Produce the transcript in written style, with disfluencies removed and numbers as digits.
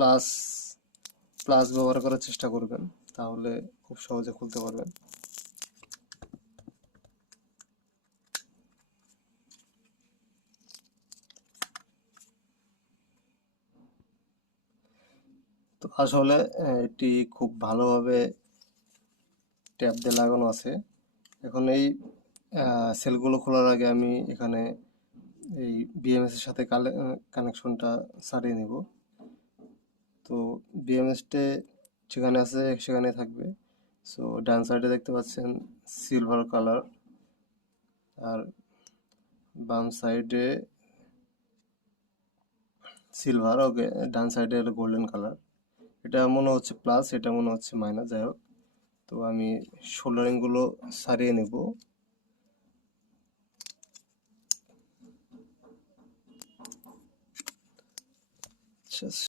Plus plus ব্যবহার করার চেষ্টা করবেন, তাহলে খুব সহজে খুলতে পারবেন। তো আসলে এটি খুব ভালোভাবে ট্যাপ দিয়ে লাগানো আছে। এখন এই সেলগুলো খোলার আগে আমি এখানে এই বিএমএস এর সাথে কানেকশনটা সারিয়ে নেব। তো বিএমএসটে যেখানে আছে সেখানে থাকবে। সো ডান সাইডে দেখতে পাচ্ছেন সিলভার কালার, আর বাম সাইডে সিলভার, ওকে, ডান সাইডে হলো গোল্ডেন কালার। এটা মনে হচ্ছে প্লাস, এটা মনে হচ্ছে মাইনাস, যাই হোক। তো আমি সোল্ডারিং গুলো সারিয়ে নেব। আচ্ছা,